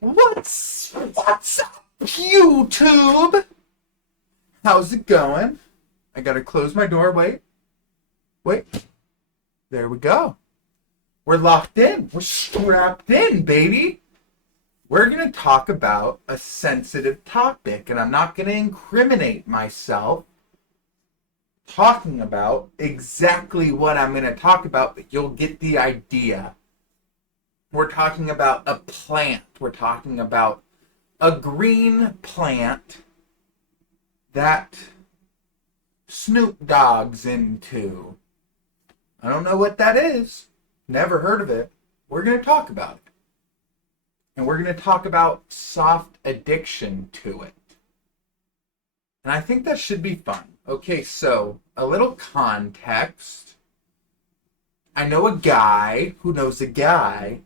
What's up, YouTube? How's it going? I gotta close my door. Wait. There we go. We're locked in. We're strapped in, baby. We're gonna talk about a sensitive topic, and I'm not gonna incriminate myself talking about exactly what I'm gonna talk about, but you'll get the idea. We're talking about a plant. We're talking about a green plant that Snoop Dogg's into. I don't know what that is. Never heard of it. We're going to talk about it. And we're going to talk about soft addiction to it. And I think that should be fun. Okay, so a little context. I know a guy who knows a guy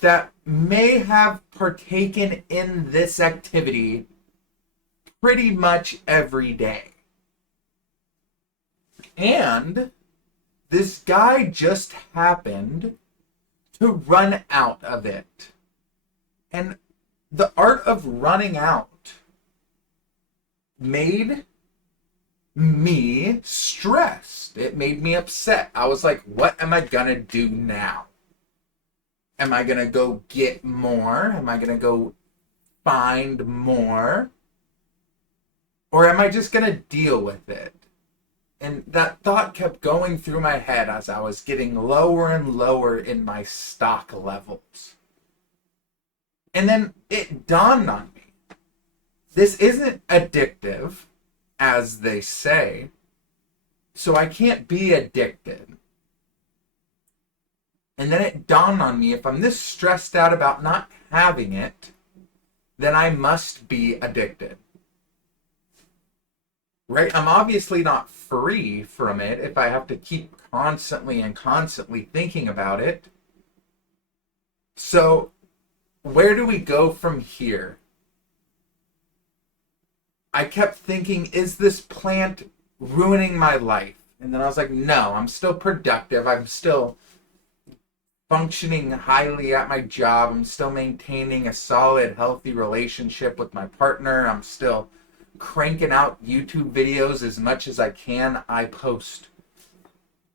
that may have partaken in this activity pretty much every day. And this guy just happened to run out of it. And the art of running out made me stressed. It made me upset. I was like, what am I gonna do now? Am I gonna go get more? Am I gonna go find more? Or am I just gonna deal with it? And that thought kept going through my head as I was getting lower and lower in my stock levels. And then it dawned on me. This isn't addictive, as they say, so I can't be addicted. And then it dawned on me, if I'm this stressed out about not having it, then I must be addicted. Right? I'm obviously not free from it if I have to keep constantly thinking about it. So, where do we go from here? I kept thinking, is this plant ruining my life? And then I was like, no, I'm still productive. I'm still functioning highly at my job. I'm still maintaining a solid, healthy relationship with my partner. I'm still cranking out YouTube videos as much as I can. I post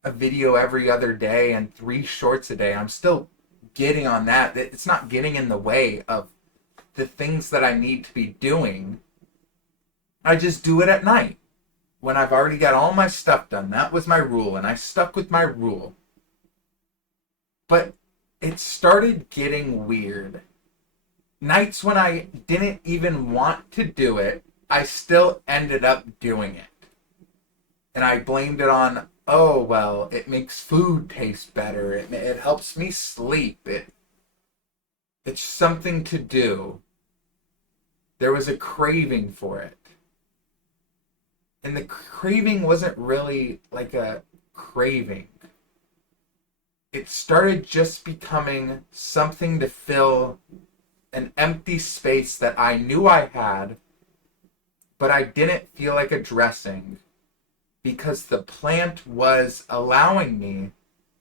a video every other day and 3 shorts a day. I'm still getting on that. It's not getting in the way of the things that I need to be doing. I just do it at night when I've already got all my stuff done. That was my rule, and I stuck with my rule. But it started getting weird. Nights when I didn't even want to do it, I still ended up doing it. And I blamed it on, oh, well, it makes food taste better. It helps me sleep. It's something to do. There was a craving for it. And the craving wasn't really like a craving. It started just becoming something to fill an empty space that I knew I had, but I didn't feel like addressing because the plant was allowing me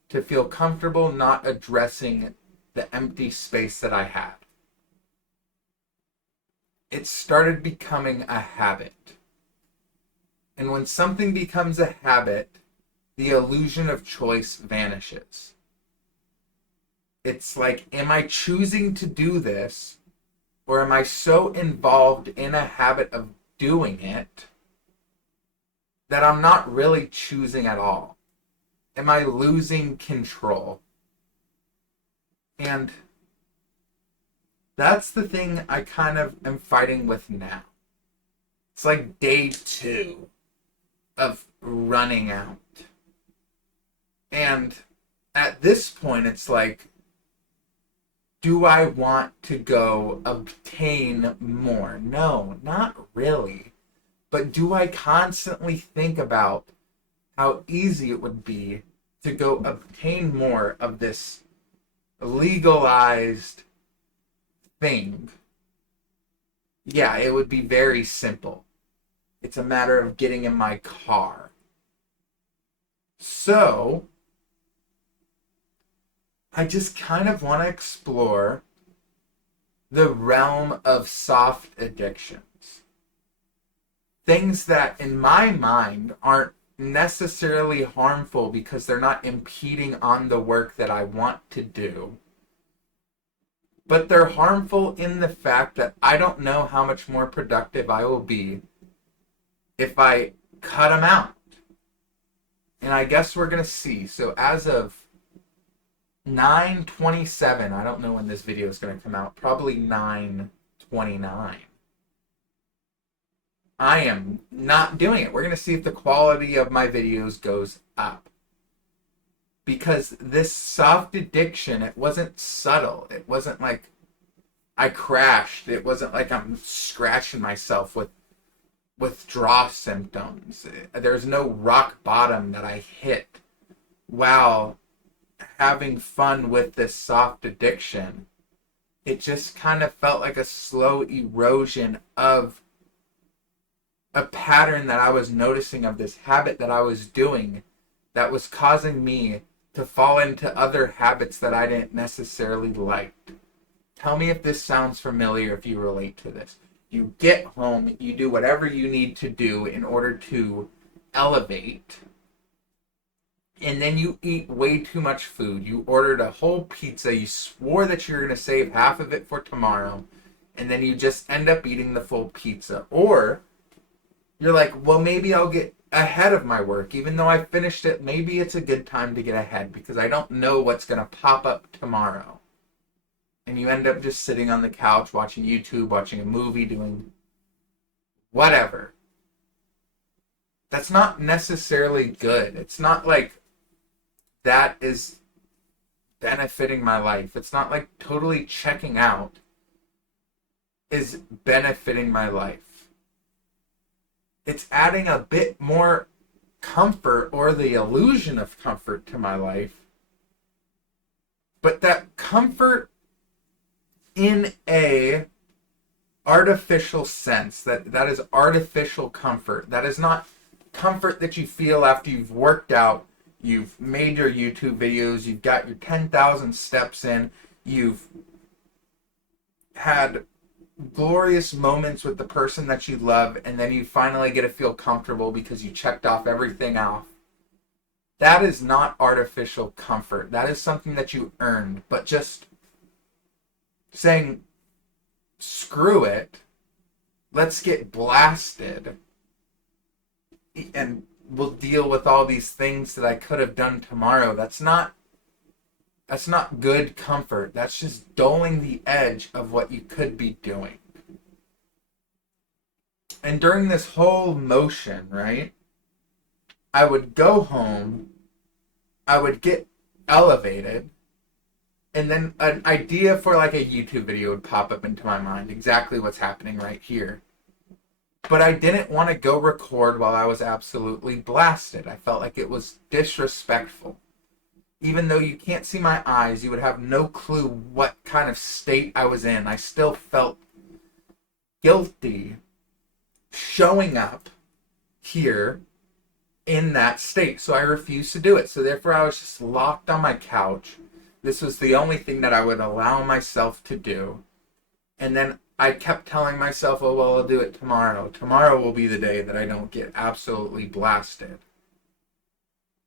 to feel comfortable not addressing the empty space that I had. It started becoming a habit. And when something becomes a habit, the illusion of choice vanishes. It's like, am I choosing to do this, or am I so involved in a habit of doing it that I'm not really choosing at all? Am I losing control? And that's the thing I kind of am fighting with now. It's like day 2 of running out. And at this point, it's like, do I want to go obtain more? No, not really. But do I constantly think about how easy it would be to go obtain more of this legalized thing? Yeah, it would be very simple. It's a matter of getting in my car. So, I just kind of want to explore the realm of soft addictions. Things that, in my mind, aren't necessarily harmful because they're not impeding on the work that I want to do. But they're harmful in the fact that I don't know how much more productive I will be if I cut them out. And I guess we're going to see. So as of 9/27, I don't know when this video is going to come out, probably 9/29. I am not doing it. We're going to see if the quality of my videos goes up. Because this soft addiction, it wasn't subtle. It wasn't like I crashed. It wasn't like I'm scratching myself with withdrawal symptoms. There's no rock bottom that I hit while having fun with this soft addiction. It just kind of felt like a slow erosion of a pattern that I was noticing, of this habit that I was doing that was causing me to fall into other habits that I didn't necessarily like. Tell me if this sounds familiar, if you relate to this. You get home, you do whatever you need to do in order to elevate, and then you eat way too much food. You ordered a whole pizza, you swore that you're going to save half of it for tomorrow, and then you just end up eating the full pizza. Or you're like, well, maybe I'll get ahead of my work. Even though I finished it, maybe it's a good time to get ahead because I don't know what's going to pop up tomorrow. And you end up just sitting on the couch watching YouTube, watching a movie, doing whatever. That's not necessarily good. It's not like that is benefiting my life. It's not like totally checking out is benefiting my life. It's adding a bit more comfort or the illusion of comfort to my life. But that comfort in a artificial sense, that is artificial comfort. That is not comfort that you feel after you've worked out, you've made your YouTube videos, you've got your 10,000 steps in, you've had glorious moments with the person that you love, and then you finally get to feel comfortable because you checked off everything off. That is not artificial comfort. That is something that you earned. But just saying, screw it, let's get blasted, and we'll deal with all these things that I could have done tomorrow. That's not good comfort. That's just dulling the edge of what you could be doing. And during this whole motion, right, I would go home, I would get elevated, and then an idea for like a YouTube video would pop up into my mind, exactly what's happening right here. But I didn't want to go record while I was absolutely blasted. I felt like it was disrespectful. Even though you can't see my eyes, you would have no clue what kind of state I was in. I still felt guilty showing up here in that state. So I refused to do it. So therefore I was just locked on my couch. This was the only thing that I would allow myself to do. And then I kept telling myself, oh, well, I'll do it tomorrow. Tomorrow will be the day that I don't get absolutely blasted.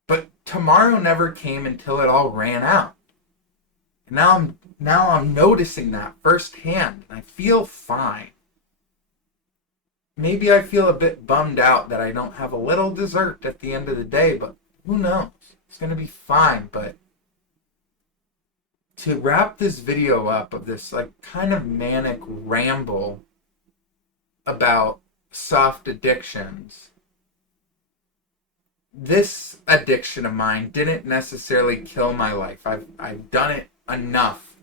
But tomorrow never came until it all ran out. And now I'm noticing that firsthand. I feel fine. Maybe I feel a bit bummed out that I don't have a little dessert at the end of the day, but who knows? It's going to be fine. But to wrap this video up of this like kind of manic ramble about soft addictions, this addiction of mine didn't necessarily kill my life. I've done it enough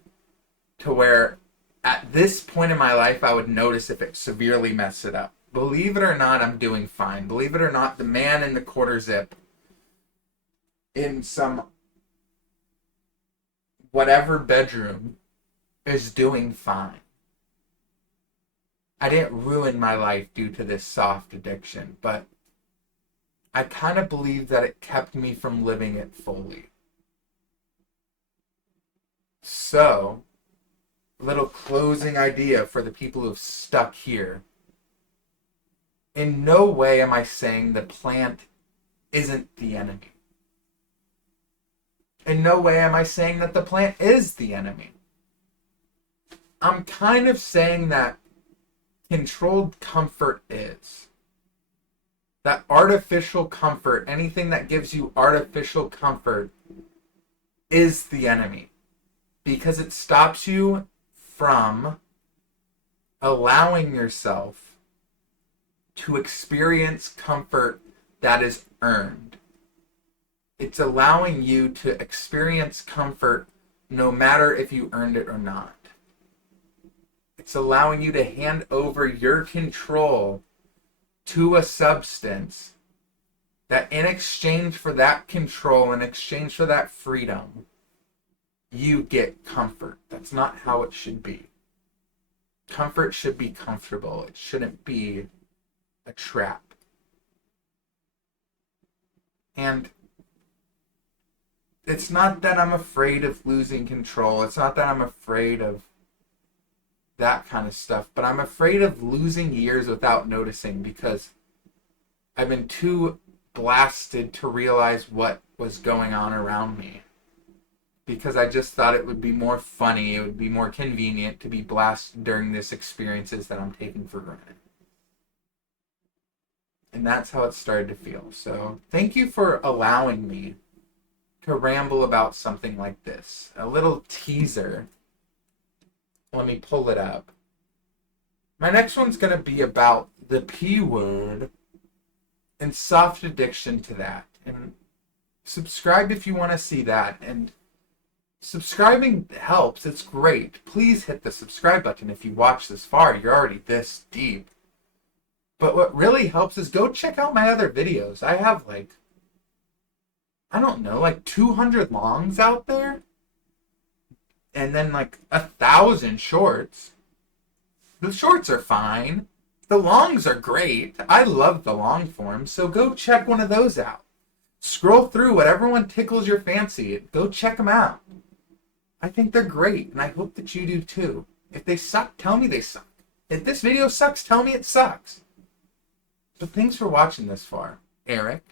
to where at this point in my life I would notice if it severely messed it up. Believe it or not, I'm doing fine. Believe it or not, the man in the quarter zip in some whatever bedroom is doing fine. I didn't ruin my life due to this soft addiction, but I kind of believe that it kept me from living it fully. So, little closing idea for the people who've stuck here. In no way am I saying the plant isn't the enemy. In no way am I saying that the plant is the enemy. I'm kind of saying that controlled comfort is. That artificial comfort, anything that gives you artificial comfort, is the enemy. Because it stops you from allowing yourself to experience comfort that is earned. It's allowing you to experience comfort no matter if you earned it or not. It's allowing you to hand over your control to a substance that in exchange for that control, in exchange for that freedom, you get comfort. That's not how it should be. Comfort should be comfortable. It shouldn't be a trap. And it's not that I'm afraid of losing control. It's not that I'm afraid of that kind of stuff. But I'm afraid of losing years without noticing because I've been too blasted to realize what was going on around me. Because I just thought it would be more funny, it would be more convenient to be blasted during these experiences that I'm taking for granted. And that's how it started to feel. So thank you for allowing me to ramble about something like this. A little teaser. Let me pull it up. My next one's going to be about the P word and soft addiction to that. And subscribe if you want to see that. And subscribing helps. It's great. Please hit the subscribe button if you watch this far. You're already this deep. But what really helps is go check out my other videos. I have I don't know, 200 longs out there. And then 1,000 shorts. The shorts are fine. The longs are great. I love the long form. So go check one of those out. Scroll through whatever one tickles your fancy. Go check them out. I think they're great, and I hope that you do too. If they suck, tell me they suck. If this video sucks, tell me it sucks. So thanks for watching this far, Eric.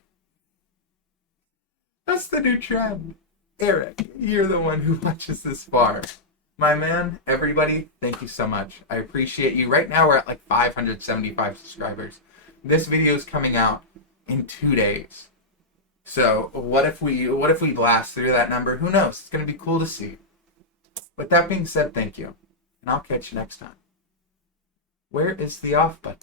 That's the new trend. Eric, you're the one who watches this far. My man, everybody, thank you so much. I appreciate you. Right now we're at 575 subscribers. This video is coming out in 2 days. So what if we blast through that number? Who knows? It's going to be cool to see. With that being said, thank you. And I'll catch you next time. Where is the off button?